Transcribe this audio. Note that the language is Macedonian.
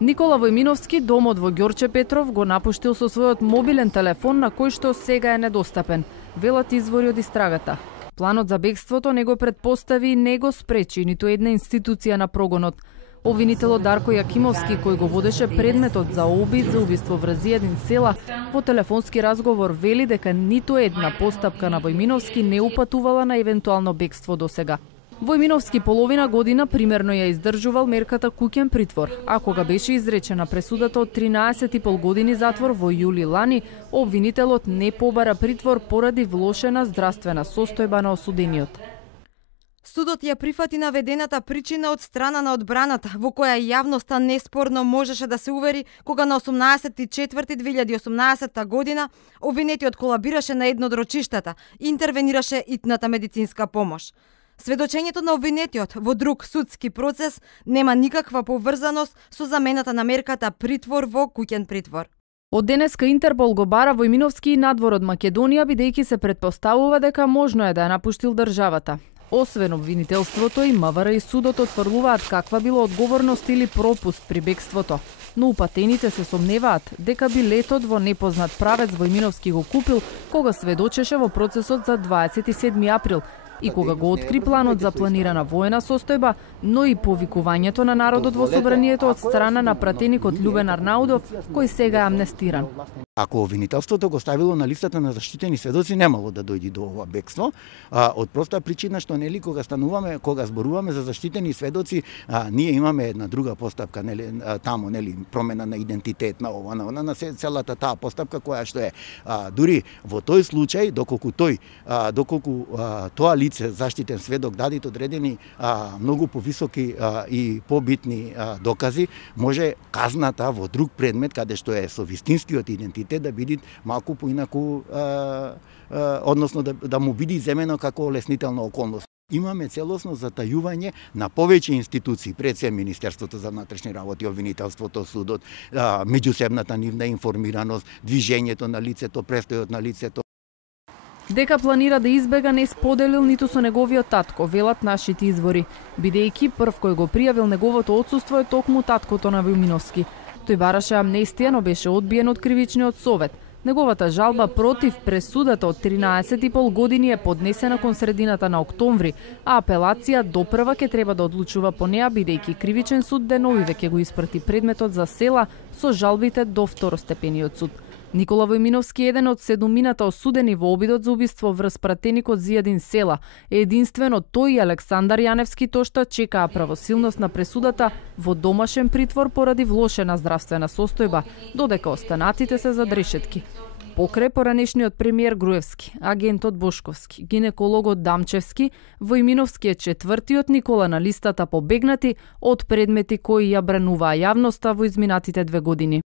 Никола Војминовски домот во Ѓорче Петров го напуштил со својот мобилен телефон на кој што сега е недостапен, велат извори од истрагата. Планот за бегството не го предпостави и не го спречи ниту една институција на прогонот. Обвинителот Дарко Јакимовски, кој го водеше предметот за обид за убиство врз Зијадин Села, во телефонски разговор вели дека ниту една постапка на Војминовски не упатувала на евентуално бегство досега. Војминовски половина година примерно ја издржувал мерката куќен притвор, а кога беше изречена пресудата од 13,5 години затвор во јули лани, обвинителот не побара притвор поради влошена здравствена состојба на осудениот. Судот ја прифати наведената причина од страна на одбраната, во која јавноста неспорно можеше да се увери кога на 18.4.2018 година обвинетиот колабираше на едно од рочиштата и интервенираше итната медицинска помош. Сведочењето на обвинетиот во друг судски процес нема никаква поврзаност со замената на мерката притвор во куќен притвор. Од денеска Интерпол го бара Војминовски и надвор од Македонија, бидејќи се претпоставува дека можно е да ја напуштил државата. Освен обвинителството, и МВР и судот отфрлуваат каква било одговорност или пропуст при бегството. Но упатените се сомневаат дека билетот во непознат правец Војминовски го купил кога сведочеше во процесот за 27 април, и кога го откри планот за планирана воена состојба, но и повикувањето на народот во собранието од страна на пратеникот Љубен Арнаудов, кој сега е амнестиран. Ако обвинителството го ставило на листата на заштитени сведоци, немало да дојде до ова бегство, од проста причина што нели кога зборуваме за заштитени сведоци, ние имаме една друга постапка, нели таму, нели промена на идентитет на ова, на целата таа постапка која што е дури во тој случај доколку тоа лице заштитен сведок даде одредени многу повисоки и побитни докази, може казната во друг предмет каде што е со вистинскиот идентитет да биде малку поинаку, односно да му биде земено како олеснителна околност. Имаме целосно затајување на повеќе институции, пред се Министерството за внатрешни работи, обвинителството, судот, меѓусебната нивна информираност, движењето на лицето, престојот на лицето. Дека планира да избега не споделил ниту со неговиот татко, велат нашите извори, бидејќи прв кој го пријавил неговото отсуство е токму таткото на Војминовски. Тој бараше амнестија, но беше одбиен од кривичниот совет. Неговата жалба против пресудата од 13,5 години е поднесена кон средината на октомври, а апелација допрва ќе треба да одлучува по неа, бидејќи кривичен суд деновиве ќе го испрати предметот за Села со жалбите до второстепениот суд. Никола Војминовски, еден од 7 осудени во обидот за убиство врз пратеникот Зијадин Села, е единствено тој и Александар Јаневски Тошта чекаа правосилност на пресудата во домашен притвор поради влошена здравствена состојба, додека останатите се зад решетки. Покрај поранешниот премиер Груевски, агентот Бошковски, гинекологот Дамчевски, Војминовски е четвртиот Никола на листата побегнати од предмети кои ја брануваа јавноста во изминатите 2 години.